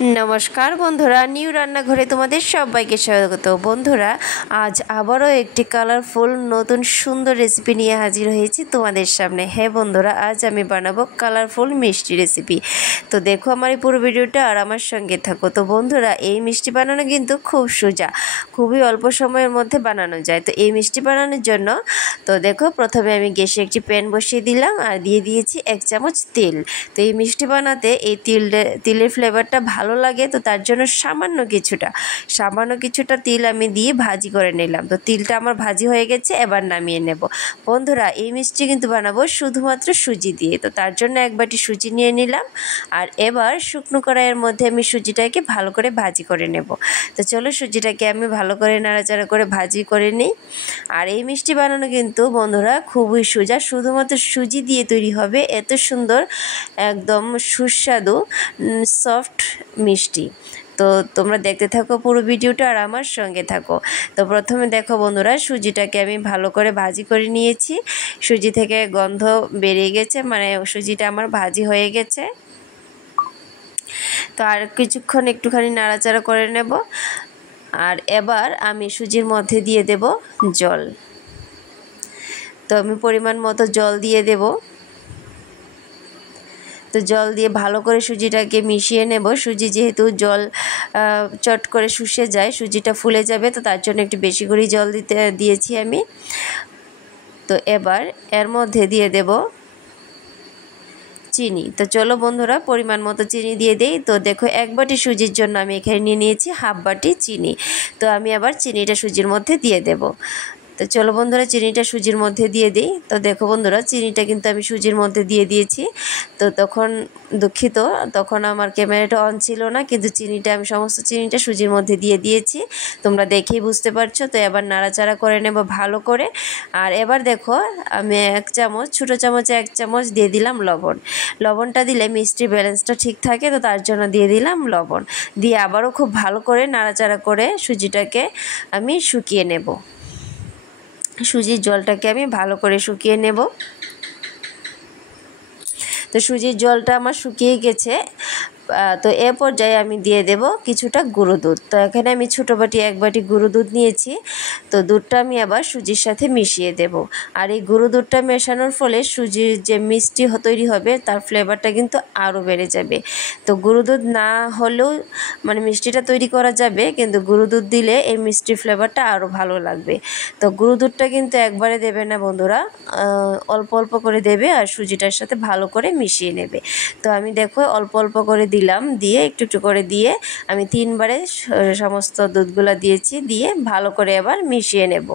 नमस्कार बंधुरा निउ रान्नाघरे तुम्हादेर सबाइके स्वागत। बंधुरा आज आबारो एकटी कालारफुल नतून सुंदर रेसिपि निये हाजिर हयेछि तुम्हादेर सामने। हाँ बंधुरा आज आमी बानाबो कालारफुल मिष्टि रेसिपि। तो देखो आमार पुरो भिडियोटा और आमार संगे थाको। तो बंधुरा एई मिष्टि बानानो किन्तु खूब सोजा, खूबई अल्प समयेर मध्ये बानानो जाय। तो एई मिष्टि बानानोर जन्य तो देखो प्रथमे आमी ग्यासे एकटी पैन बसिए दिलाम और दिए दिएछि 1 चामच तेल। तो एई मिष्टि बानाते एई तेलेर फ्लेभारटा भालो लागे, तो तार जন্য सामान्य কিছুটা তিল আমি দিয়ে ভাজি করে নিলাম। তো তিলটা আমার ভাজি হয়ে গেছে, এবার নামিয়ে নেব। বন্ধুরা এই মিষ্টি কিন্তু বানাবো শুধুমাত্র সুজি দিয়ে। তো তার জন্য এক বাটি সুজি নিয়ে নিলাম আর এবার শুকনো কড়াইয়ের মধ্যে আমি সুজিটাকে ভালো করে ভাজি করে নেব। তো চলো সুজিটাকে আমি ভালো করে নাড়াচাড়া করে ভাজি করে নিই। আর এই মিষ্টি বানানো কিন্তু বন্ধুরা খুবই সোজা, শুধুমাত্র সুজি দিয়ে তৈরি হবে এত সুন্দর একদম সুস্বাদু সফট মিষ্টি। তো তোমরা দেখতে থাকো পুরো ভিডিওটা আর আমার সঙ্গে থাকো। তো প্রথমে দেখো বন্ধুরা সুজিটাকে আমি ভালো করে ভাজি করে নিয়েছি। সুজি থেকে গন্ধ বেরিয়ে গেছে, মানে সুজিটা আমার ভাজি হয়ে গেছে। তো আর কিছুক্ষণ একটুখানি নাড়াচাড়া করে নেব। আর এবার আমি সুজির মধ্যে দিয়ে দেব জল। তো আমি পরিমাণ মতো জল দিয়ে দেব। তো জল দিয়ে ভালো করে সুজিটাকে মিশিয়ে নেব। সুজি যেহেতু জল চট করে শুষে যায়, সুজিটা ফুলে যাবে, তো তার জন্য একটু বেশি করে জল দিয়েছি আমি। তো এবার এর মধ্যে দিয়ে দেব চিনি। তো চলো বন্ধুরা পরিমাণ মতো চিনি দিয়ে দেই। তো দেখো 1 বাটি সুজির জন্য আমি এখানে নিয়ে নিয়েছি হাফ বাটি চিনি। তো আমি আবার চিনিটা সুজির মধ্যে দিয়ে দেব। তো চলো বন্ধুরা চিনিটা সুজির মধ্যে দিয়ে দিই। তো দেখো বন্ধুরা চিনিটা কিন্তু আমি সুজির মধ্যে দিয়ে দিয়েছি। তো তখন দুঃখিত, তখন আমার ক্যামেরাটা অন ছিল না, কিন্তু চিনিটা আমি সমস্ত চিনিটা সুজির মধ্যে দিয়ে দিয়েছি, তোমরা দেখেই বুঝতে পারছো। তো এবার নাড়াচাড়া করে নেব ভালো করে। আর এবার দেখো আমি 1 চামচ, ছোটো চামচে 1 চামচ দিয়ে দিলাম লবণ। লবণটা দিলে মিষ্টির ব্যালেন্সটা ঠিক থাকে, তো তার জন্য দিয়ে দিলাম লবণ। দিয়ে আবারও খুব ভালো করে নাড়াচাড়া করে সুজিটাকে আমি শুকিয়ে নেব। সুজির জলটাকে আমি ভালো করে শুকিয়ে নেব। তো সুজির জলটা আমার শুকিয়ে গেছে। তো এ পর্যায়ে আমি দিয়ে দেব কিছুটা গুঁড়ো দুধ। তো এখানে আমি ছোটো বাটি 1 বাটি গুঁড়ো দুধ নিয়েছি। তো দুধটা আমি আবার সুজির সাথে মিশিয়ে দেব। আর এই গুঁড়ো দুধটা মেশানোর ফলে সুজির যে মিষ্টি তৈরি হবে তার ফ্লেভারটা কিন্তু আরও বেড়ে যাবে। তো গুঁড়ো দুধ না হলেও মানে মিষ্টিটা তৈরি করা যাবে, কিন্তু গুঁড়ো দুধ দিলে এই মিষ্টির ফ্লেভারটা আরও ভালো লাগবে। তো গুঁড়ো দুধটা কিন্তু একবারে দেবে না বন্ধুরা, অল্প অল্প করে দেবে আর সুজিটার সাথে ভালো করে মিশিয়ে নেবে। তো আমি দেখো অল্প অল্প করে দিলাম, দিয়ে একটু একটু করে দিয়ে আমি 3 বারে সমস্ত দুধগুলো দিয়েছি, দিয়ে ভালো করে এবার মিশিয়ে নেব।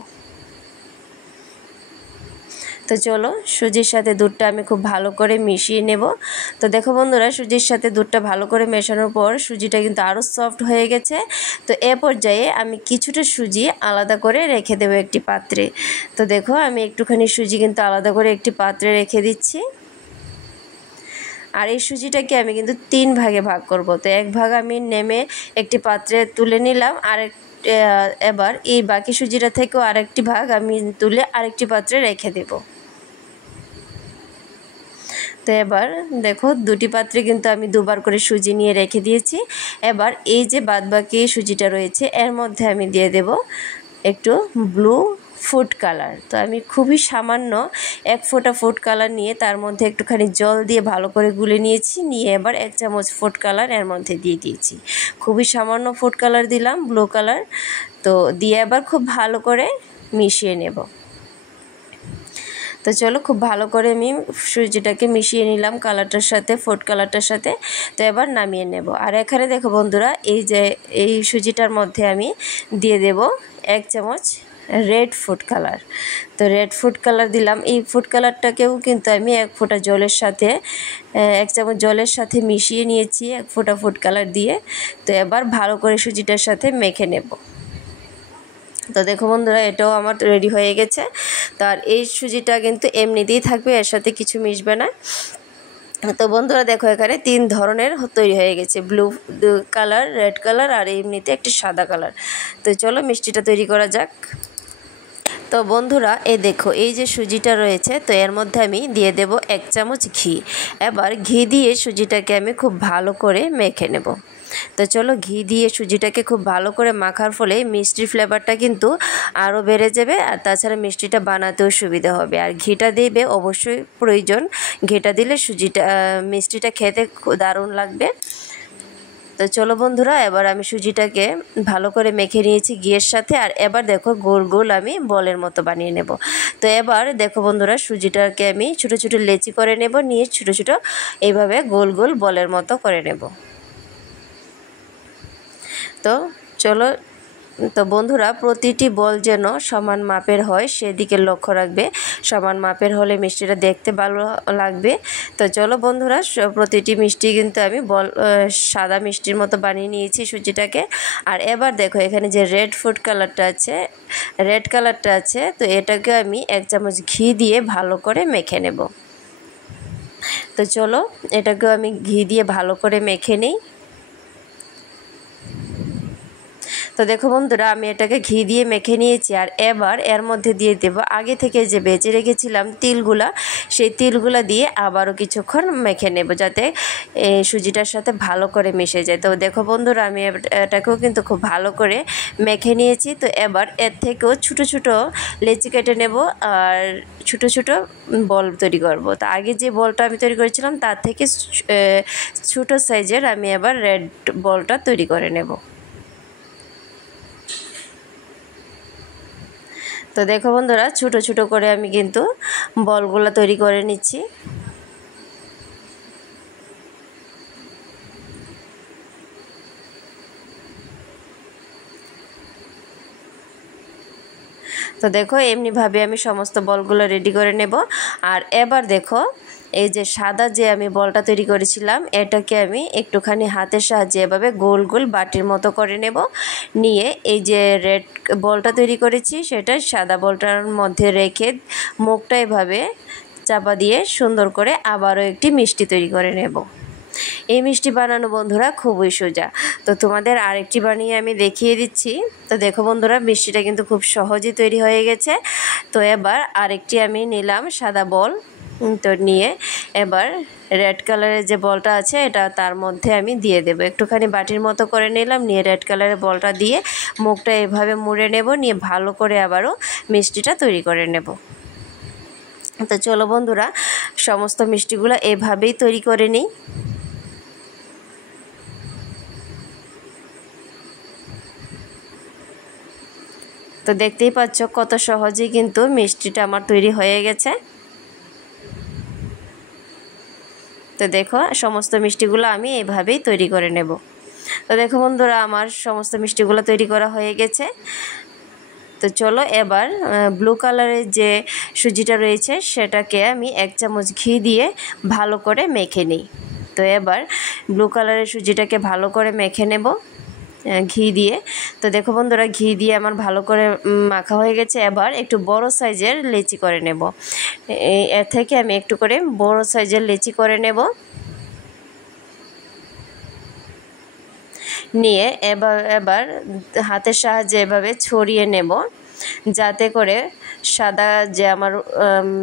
তো চলো সুজির সাথে দুধটা আমি খুব ভালো করে মিশিয়ে নেব। তো দেখো বন্ধুরা সুজির সাথে দুধটা ভালো করে মেশানোর পর সুজিটা কিন্তু আরও সফট হয়ে গেছে। তো এ পর্যায়ে আমি কিছুটা সুজি আলাদা করে রেখে দেবো একটি পাত্রে। তো দেখো আমি একটুখানি সুজি কিন্তু আলাদা করে একটি পাত্রে রেখে দিচ্ছি। আর এই সুজিটাকে আমি কিন্তু 3 ভাগে ভাগ করব। তো 1 ভাগ আমি নেমে একটি পাত্রে তুলে নিলাম, আর এবার এই বাকি সুজিটা থেকেও আরেকটি ভাগ আমি তুলে আরেকটি পাত্রে রেখে দেব। তো এবার দেখো 2টি পাত্রে কিন্তু আমি 2 বার করে সুজি নিয়ে রেখে দিয়েছি। এবার এই যে বাদবাকি সুজিটা রয়েছে এর মধ্যে আমি দিয়ে দেব একটু ব্লু ফুড কালার। তো আমি খুবই সামান্য 1 ফোঁটা ফুড কালার নিয়ে তার মধ্যে একটুখানি জল দিয়ে ভালো করে গুলে নিয়েছি, নিয়ে এবার 1 চামচ ফুড কালার এর মধ্যে দিয়ে দিয়েছি। খুবই সামান্য ফুড কালার দিলাম, ব্লু কালার। তো দিয়ে এবার খুব ভালো করে মিশিয়ে নেব। তো চলো খুব ভালো করে আমি সুজিটাকে মিশিয়ে নিলাম কালারটার সাথে, ফুড কালারটার সাথে। তো এবার নামিয়ে নেব। আর এখানে দেখো বন্ধুরা এই সুজিটার মধ্যে আমি দিয়ে দেব 1 চামচ রেড ফুড কালার। তো রেড ফুড কালার দিলাম। এই ফুড কালারটাকেও কিন্তু আমি 1 ফোঁটা জলের সাথে 1 চামচ জলের সাথে মিশিয়ে নিয়েছি 1 ফোঁটা ফুড কালার দিয়ে। তো এবার ভালো করে সুজিটার সাথে মেখে নেব। তো দেখো বন্ধুরা এটাও আমার রেডি হয়ে গেছে। তো আর এই সুজিটা কিন্তু এমনিতেই থাকবে, এর সাথে কিছু মিশবে না। তো বন্ধুরা দেখো এখানে 3 ধরনের তৈরি হয়ে গেছে, ব্লু কালার, রেড কালার আর এমনিতে একটা সাদা কালার। তো চলো মিষ্টিটা তৈরি করা যাক। তো বন্ধুরা এই দেখো এই যে সুজিটা রয়েছে, তো এর মধ্যে আমি দিয়ে দেব 1 চামচ ঘি। এবার ঘি দিয়ে সুজিটাকে আমি খুব ভালো করে মেখে নেব। তো চলো, ঘি দিয়ে সুজিটাকে খুব ভালো করে মাখার ফলে মিষ্টির ফ্লেভারটা কিন্তু আরও বেড়ে যাবে, আর তাছাড়া মিষ্টিটা বানাতেও সুবিধা হবে। আর ঘিটা দেবে অবশ্যই প্রয়োজন, ঘিটা দিলে মিষ্টিটা খেতে দারুণ লাগবে। তো চলো বন্ধুরা, এবার আমি সুজিটাকে ভালো করে মেখে নিয়েছি ঘিয়ের সাথে। আর এবার দেখো গোল গোল আমি বলের মতো বানিয়ে নেব। তো এবার দেখো বন্ধুরা, সুজিটাকে আমি ছোটো ছোটো লেচি করে নেব, নিয়ে ছোটো ছোটো এইভাবে গোল গোল বলের মতো করে নেব। তো চলো, তো বন্ধুরা প্রতিটি বল যেন সমান মাপের হয় সেদিকে লক্ষ্য রাখবে। সমান মাপের হলে মিষ্টিটা দেখতে ভালো লাগবে। তো চলো বন্ধুরা, প্রতিটি মিষ্টি কিন্তু আমি সাদা মিষ্টির মতো বানিয়ে নিয়েছি সুজিটাকে। আর এবার দেখো এখানে যে রেড কালারটা আছে, তো এটাকে আমি 1 চামচ ঘি দিয়ে ভালো করে মেখে নেব। তো চলো, এটাকেও আমি ঘি দিয়ে ভালো করে মেখে নিই। তো দেখো বন্ধুরা, আমি এটাকে ঘি দিয়ে মেখে নিয়েছি। আর এবার এর মধ্যে দিয়ে দেব আগে থেকে যে বেঁচে রেখেছিলাম তিলগুলা, সেই তিলগুলা দিয়ে আবারও কিছুক্ষণ মেখে নেব, যাতে সুজিটার সাথে ভালো করে মিশে যায়। তো দেখো বন্ধুরা, আমি এটাকেও কিন্তু খুব ভালো করে মেখে নিয়েছি। তো এবার এর থেকেও ছোটো ছোটো লেচি কেটে নেব আর ছোটো ছোটো বল তৈরি করব। তো আগে যে বলটা আমি তৈরি করেছিলাম তার থেকে ছোটো সাইজের আমি এবার রেড বলটা তৈরি করে নেব। তো দেখো বন্ধুরা, ছোটো ছোটো করে আমি কিন্তু বলগুলো তৈরি করে নিচ্ছি। তো দেখো এমনিভাবে আমি সমস্ত বলগুলো রেডি করে নেব। আর এবার দেখো এই যে সাদা যে আমি বলটা তৈরি করেছিলাম, এটাকে আমি একটুখানি হাতের সাহায্যে এভাবে গোল গোল বাটির মতো করে নেব। নিয়ে এই যে রেড বলটা তৈরি করেছি সেটা সাদা বলটার মধ্যে রেখে মুখটা এভাবে চাপা দিয়ে সুন্দর করে আবারও একটি মিষ্টি তৈরি করে নেব। এই মিষ্টি বানানো বন্ধুরা খুবই সোজা। তো তোমাদের আরেকটি বানিয়ে আমি দেখিয়ে দিচ্ছি। তো দেখো বন্ধুরা, মিষ্টিটা কিন্তু খুব সহজেই তৈরি হয়ে গেছে। তো এবার আরেকটি আমি নিলাম সাদা বল। তো নিয়ে এবার রেড কালারের যে বলটা আছে এটা তার মধ্যে আমি দিয়ে দেবো, একটুখানি বাটির মতো করে নিলাম, নিয়ে রেড কালারের বলটা দিয়ে মুখটা এভাবে মুড়ে নেব, নিয়ে ভালো করে আবারও মিষ্টিটা তৈরি করে নেব। তো চলো বন্ধুরা, সমস্ত মিষ্টিগুলো এভাবেই তৈরি করে নিই। তো দেখতেই পাচ্ছ কত সহজেই কিন্তু মিষ্টিটা আমার তৈরি হয়ে গেছে। তো দেখো সমস্ত মিষ্টিগুলো আমি এভাবেই তৈরি করে নেব। তো দেখো বন্ধুরা, আমার সমস্ত মিষ্টিগুলো তৈরি করা হয়ে গেছে। তো চলো এবার ব্লু কালারের যে সুজিটা রয়েছে সেটাকে আমি 1 চামচ ঘি দিয়ে ভালো করে মেখে নিই। তো এবার ব্লু কালারের সুজিটাকে ভালো করে মেখে নেব ঘি দিয়ে। তো দেখো বন্ধুরা, ঘি দিয়ে আমার ভালো করে মাখা হয়ে গেছে। এবার একটু বড় সাইজের লেচি করে নেব। এর থেকে আমি একটু করে বড় সাইজের লেচি করে নেব। নিয়ে এবার হাতের সাহায্যে এভাবে ছড়িয়ে নেব, যাতে করে সাদা যে আমার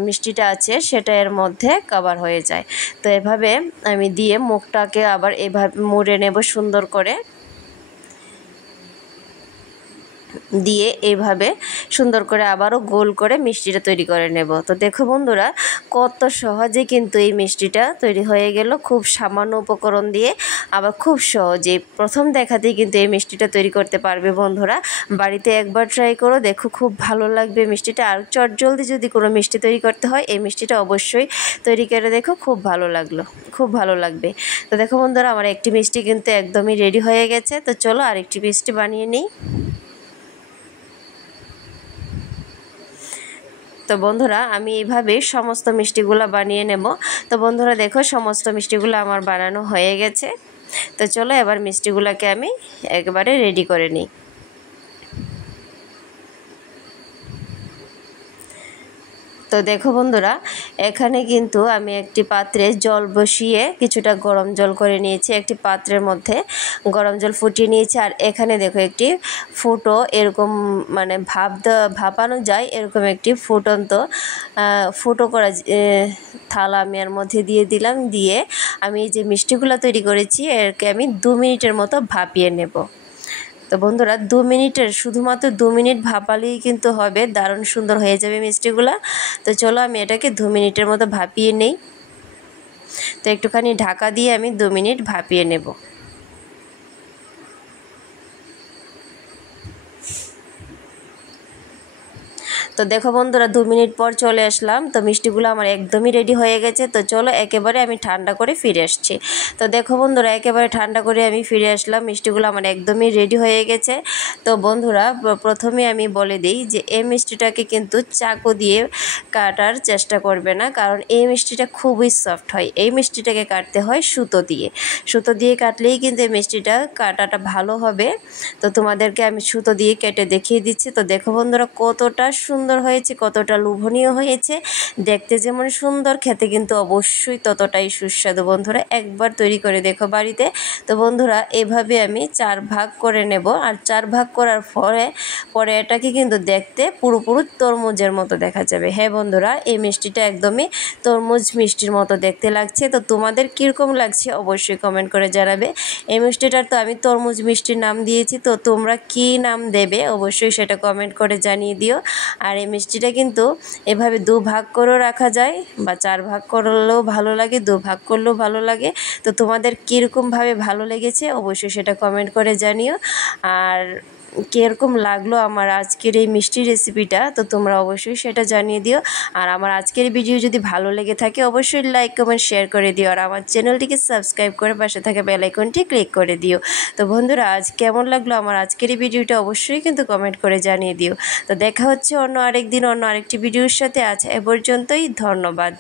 মিষ্টিটা আছে সেটা এর মধ্যে কভার হয়ে যায়। তো এভাবে আমি দিয়ে মুখটাকে আবার এভাবে মুড়ে নেব সুন্দর করে, দিয়ে এইভাবে সুন্দর করে আবারও গোল করে মিষ্টিটা তৈরি করে নেব। তো দেখো বন্ধুরা, কত সহজে কিন্তু এই মিষ্টিটা তৈরি হয়ে গেল, খুব সামান্য উপকরণ দিয়ে, আবার খুব সহজে প্রথম দেখাতেই কিন্তু এই মিষ্টিটা তৈরি করতে পারবে বন্ধুরা। বাড়িতে একবার ট্রাই করো, দেখো খুব ভালো লাগবে মিষ্টিটা। আর চটজলদি যদি কোনো মিষ্টি তৈরি করতে হয় এই মিষ্টিটা অবশ্যই তৈরি করে দেখো, খুব ভালো লাগবে। তো দেখো বন্ধুরা, আমার একটি মিষ্টি কিন্তু একদমই রেডি হয়ে গেছে। তো চলো আরেকটি মিষ্টি বানিয়ে নিই। তো বন্ধুরা, আমি এইভাবে সমস্ত মিষ্টিগুলো বানিয়ে নেব। তো বন্ধুরা দেখো, সমস্ত মিষ্টিগুলো আমার বানানো হয়ে গেছে। তো চলো এবার মিষ্টিগুলোকে আমি একবারে রেডি করে নিই। তো দেখো বন্ধুরা, এখানে কিন্তু আমি একটি পাত্রে জল বসিয়ে কিছুটা গরম জল করে নিয়েছি। একটি পাত্রের মধ্যে গরম জল ফুটিয়ে নিয়েছি। আর এখানে দেখো একটি ফুটো এরকম মানে ভাপানো যায় এরকম একটি ফুটো করা থালা আমি এর মধ্যে দিয়ে দিলাম। দিয়ে আমি যে মিষ্টিগুলো তৈরি করেছি এরকে আমি 2 মিনিটের মতো ভাপিয়ে নেব। তো বন্ধুরা, শুধুমাত্র 2 মিনিট ভাপালেই কিন্তু হবে, দারুণ সুন্দর হয়ে যাবে মিষ্টিগুলা। তো চলো আমি এটাকে 2 মিনিটের মতো ভাপিয়ে নেই। তো একটুখানি ঢাকা দিয়ে আমি 2 মিনিট ভাপিয়ে নেব। তো দেখো বন্ধুরা, 2 মিনিট পর চলে আসলাম। তো মিষ্টিগুলো আমার একদমই রেডি হয়ে গেছে। তো চলো একেবারে আমি ঠান্ডা করে ফিরে আসছি। তো দেখো বন্ধুরা, একেবারে ঠান্ডা করে আমি ফিরে আসলাম। মিষ্টিগুলো আমার একদমই রেডি হয়ে গেছে। তো বন্ধুরা, প্রথমে আমি বলে দিই যে এই মিষ্টিটাকে কিন্তু চাকু দিয়ে কাটার চেষ্টা করবে না, কারণ এই মিষ্টিটা খুবই সফট হয়। এই মিষ্টিটাকে কাটতে হয় সুতো দিয়ে কাটলেই কিন্তু এই মিষ্টিটা কাটাটা ভালো হবে। তো তোমাদেরকে আমি সুতো দিয়ে কেটে দেখিয়ে দিচ্ছি। তো দেখো বন্ধুরা, কতটা সুন্দর হয়েছে, কতটা লোভনীয় হয়েছে। দেখতে যেমন সুন্দর, খেতে কিন্তু অবশ্যই ততটাই সুস্বাদু। বন্ধুরা, একবার তৈরি করে দেখো বাড়িতে। তো বন্ধুরা, এভাবে আমি 4 ভাগ করে নেব। আর 4 ভাগ করার পরে এটাকে কিন্তু দেখতে পুরোপুরি তরমুজের মতো দেখা যাবে। হ্যাঁ বন্ধুরা, এই মিষ্টিটা একদমই তরমুজ মিষ্টির মতো দেখতে লাগছে। তো তোমাদের কীরকম লাগছে অবশ্যই কমেন্ট করে জানাবে। এই মিষ্টিটার তো আমি তরমুজ মিষ্টির নাম দিয়েছি। তো তোমরা কী নাম দেবে অবশ্যই সেটা কমেন্ট করে জানিয়ে দিও। আর এই মিষ্টিটা কিন্তু এভাবে 2 ভাগ করেও রাখা যায়, বা 4 ভাগ করলেও ভালো লাগে, 2 ভাগ করলেও ভালো লাগে। তো তোমাদের কীরকমভাবে ভালো লেগেছে অবশ্যই সেটা কমেন্ট করে জানিও। আর কীরকম লাগলো আমার আজকের এই মিষ্টি রেসিপিটা, তো তোমরা অবশ্যই সেটা জানিয়ে দিও। আর আমার আজকের ভিডিও যদি ভালো লেগে থাকে অবশ্যই লাইক কমেন্ট শেয়ার করে দিও। আর আমার চ্যানেলটিকে সাবস্ক্রাইব করে পাশে থাকা বেল আইকনটি ক্লিক করে দিও। তো বন্ধুরা, আজ কেমন লাগলো আমার আজকের এই ভিডিওটা অবশ্যই কিন্তু কমেন্ট করে জানিয়ে দিও। তো দেখা হচ্ছে অন্য আরেকদিন অন্য আরেকটি ভিডিওর সাথে। আজ এ পর্যন্তই, ধন্যবাদ।